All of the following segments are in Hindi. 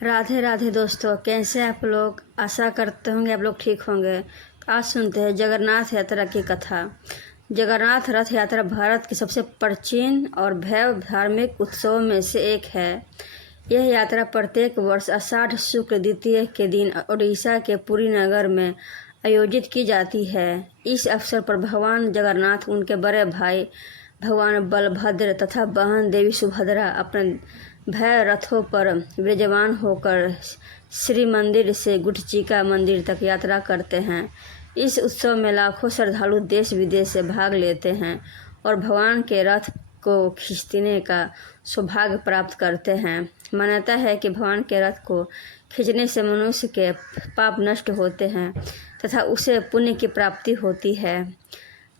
राधे राधे दोस्तों, कैसे आप लोग। आशा करते होंगे आप लोग ठीक होंगे। आज सुनते हैं जगन्नाथ यात्रा की कथा। जगन्नाथ रथ यात्रा भारत की सबसे प्राचीन और भव्य धार्मिक उत्सवों में से एक है। यह यात्रा प्रत्येक वर्ष आषाढ़ शुक्ल द्वितीया के दिन उड़ीसा के पुरी नगर में आयोजित की जाती है। इस अवसर पर भगवान जगन्नाथ, उनके बड़े भाई भगवान बलभद्र तथा बहन देवी सुभद्रा अपने भव्य रथों पर विराजमान होकर श्री मंदिर से गुटचिका मंदिर तक यात्रा करते हैं। इस उत्सव में लाखों श्रद्धालु देश विदेश से भाग लेते हैं और भगवान के रथ को खींचने का सौभाग्य प्राप्त करते हैं। मान्यता है कि भगवान के रथ को खींचने से मनुष्य के पाप नष्ट होते हैं तथा उसे पुण्य की प्राप्ति होती है।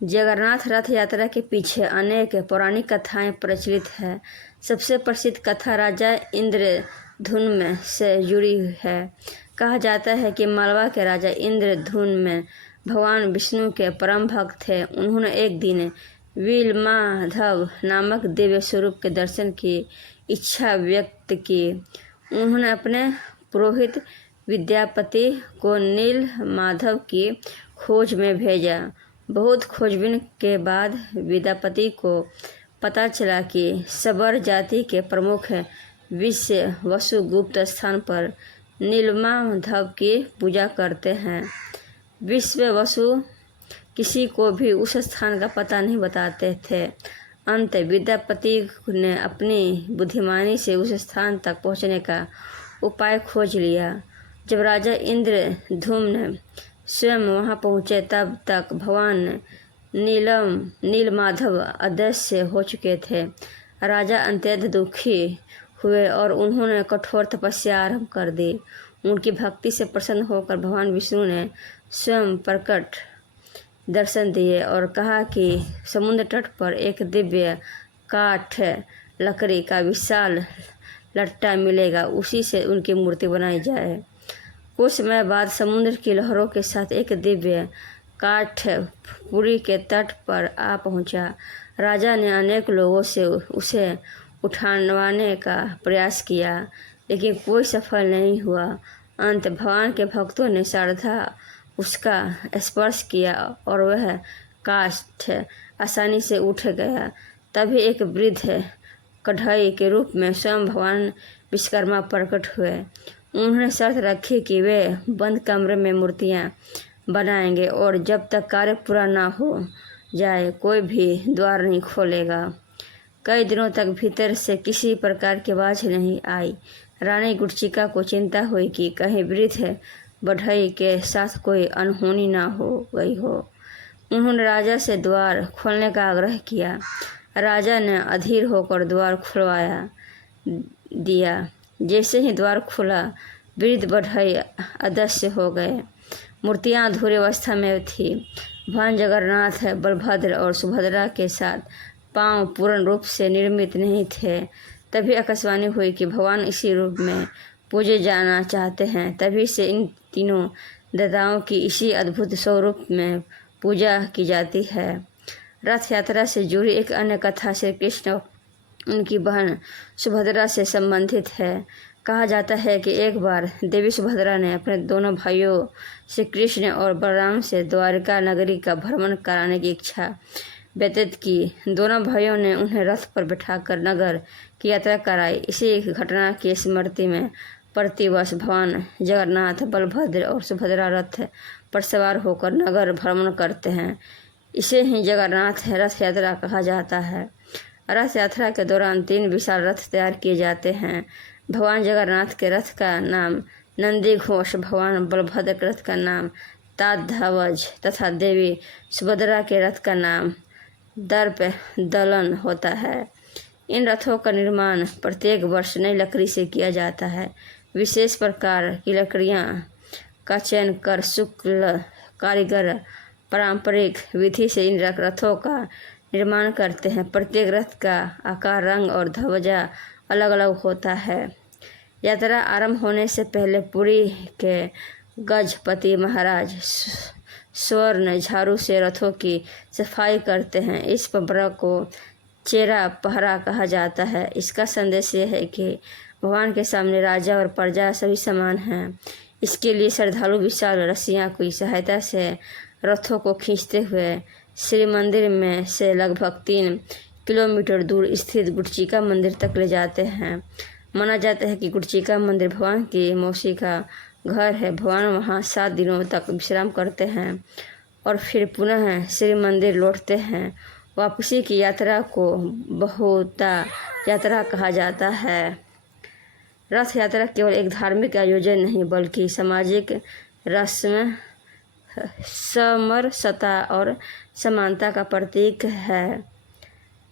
जगन्नाथ रथ यात्रा के पीछे अनेक पौराणिक कथाएं प्रचलित है। सबसे प्रसिद्ध कथा राजा इंद्रधुम्न से जुड़ी है। कहा जाता है कि मालवा के राजा इंद्रधुम्न भगवान विष्णु के परम भक्त थे। उन्होंने एक दिन नीलमाधव नामक दिव्य स्वरूप के दर्शन की इच्छा व्यक्त की। उन्होंने अपने पुरोहित विद्यापति को नीलमाधव की खोज में भेजा। बहुत खोजबीन के बाद विद्यापति को पता चला कि सबर जाति के प्रमुख विश्व वसु गुप्त स्थान पर नीलमाधव की पूजा करते हैं। विश्व वसु किसी को भी उस स्थान का पता नहीं बताते थे। अंत विद्यापति ने अपनी बुद्धिमानी से उस स्थान तक पहुंचने का उपाय खोज लिया। जब राजा इंद्रधुम्न स्वयं वहां पहुंचे तब तक भगवान नीलमाधव अदृश्य हो चुके थे। राजा अत्यंत दुखी हुए और उन्होंने कठोर तपस्या आरंभ कर दी। उनकी भक्ति से प्रसन्न होकर भगवान विष्णु ने स्वयं प्रकट दर्शन दिए और कहा कि समुद्र तट पर एक दिव्य काठ लकड़ी का विशाल लट्टा मिलेगा, उसी से उनकी मूर्ति बनाई जाए। कुछ समय बाद समुद्र की लहरों के साथ एक दिव्य काठ पुरी के तट पर आ पहुंचा। राजा ने अनेक लोगों से उसे उठाने का प्रयास किया, लेकिन कोई सफल नहीं हुआ। अंत भगवान के भक्तों ने श्रद्धा उसका स्पर्श किया और वह काठ आसानी से उठ गया। तभी एक वृद्ध कढ़ई के रूप में स्वयं भगवान विश्वकर्मा प्रकट हुए। उन्होंने शर्त रखी कि वे बंद कमरे में मूर्तियां बनाएंगे और जब तक कार्य पूरा ना हो जाए कोई भी द्वार नहीं खोलेगा। कई दिनों तक भीतर से किसी प्रकार की आवाज नहीं आई। रानी गुटचिका को चिंता हुई कि कहीं वृद्ध बढ़ई के साथ कोई अनहोनी ना हो गई हो। उन्होंने राजा से द्वार खोलने का आग्रह किया। राजा ने अधीर होकर द्वार खुलवाया दिया। जैसे ही द्वार खुला वृद्ध बढ़ई अदृश्य हो गए। मूर्तियां अधूरी अवस्था में थी। भगवान जगन्नाथ बलभद्र और सुभद्रा के साथ पांव पूर्ण रूप से निर्मित नहीं थे। तभी आकाशवाणी हुई कि भगवान इसी रूप में पूजे जाना चाहते हैं। तभी से इन तीनों देवताओं की इसी अद्भुत स्वरूप में पूजा की जाती है। रथ यात्रा से जुड़ी एक अन्य कथा श्री कृष्ण उनकी बहन सुभद्रा से संबंधित है। कहा जाता है कि एक बार देवी सुभद्रा ने अपने दोनों भाइयों श्री कृष्ण और बलराम से द्वारिका नगरी का भ्रमण कराने की इच्छा व्यतीत की। दोनों भाइयों ने उन्हें रथ पर बिठाकर नगर की यात्रा कराई। इसी घटना की स्मृति में प्रतिवर्ष भगवान जगन्नाथ, बलभद्र और सुभद्रा रथ पर सवार होकर नगर भ्रमण करते हैं। इसे ही जगन्नाथ रथ यात्रा कहा जाता है। रथ यात्रा के दौरान 3 विशाल रथ तैयार किए जाते हैं। भगवान जगन्नाथ के रथ का नाम नंदीघोष, भगवान बलभद्र के रथ का नाम ताड़ध्वज तथा देवी सुभद्रा के रथ का नाम दर्पदलन होता है। इन रथों का निर्माण प्रत्येक वर्ष नई लकड़ी से किया जाता है। विशेष प्रकार की लकड़ियाँ का चयन कर शुक्ल कारीगर पारंपरिक विधि से इन रथों का निर्माण करते हैं। प्रत्येक रथ का आकार, रंग और ध्वजा अलग अलग होता है। यात्रा आरंभ होने से पहले पुरी के गजपति महाराज स्वर्ण झाड़ू से रथों की सफाई करते हैं। इस परंपरा को चेरा पहरा कहा जाता है। इसका संदेश यह है कि भगवान के सामने राजा और प्रजा सभी समान हैं। इसके लिए श्रद्धालु विशाल रस्सियाँ की सहायता से रथों को खींचते हुए श्री मंदिर में से लगभग 3 किलोमीटर दूर स्थित गुटचिका मंदिर तक ले जाते हैं। माना जाता है कि गुटचिका मंदिर भगवान की मौसी का घर है। भगवान वहाँ 7 दिनों तक विश्राम करते हैं और फिर पुनः श्री मंदिर लौटते हैं। वापसी की यात्रा को बहुता यात्रा कहा जाता है। रथ यात्रा केवल एक धार्मिक आयोजन नहीं बल्कि सामाजिक रस्म, समरसता और समानता का प्रतीक है।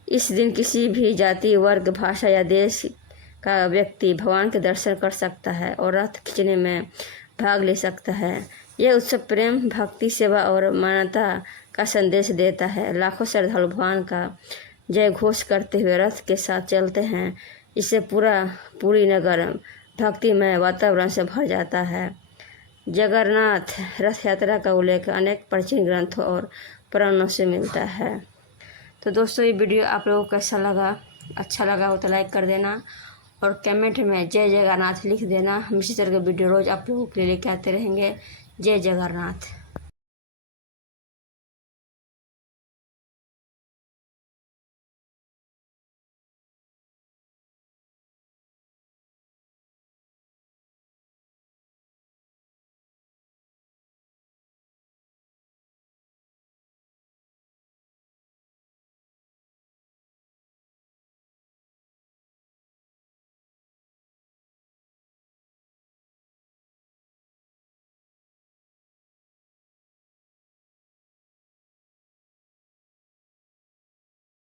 इस दिन किसी भी जाति, वर्ग, भाषा या देश का व्यक्ति भगवान के दर्शन कर सकता है और रथ खींचने में भाग ले सकता है। यह उत्सव प्रेम, भक्ति, सेवा और मानवता का संदेश देता है। लाखों श्रद्धालु भगवान का जय घोष करते हुए रथ के साथ चलते हैं। इससे पूरी नगर भक्तिमय वातावरण से भर जाता है। जगन्नाथ रथ यात्रा का उल्लेख अनेक प्राचीन ग्रंथों और पुराणों से मिलता है। तो दोस्तों, ये वीडियो आप लोगों को कैसा लगा? अच्छा लगा हो तो लाइक कर देना और कमेंट में जय जगन्नाथ लिख देना। हम इसी तरह के वीडियो रोज़ आप लोगों के लिए लेके आते रहेंगे। जय जगन्नाथ।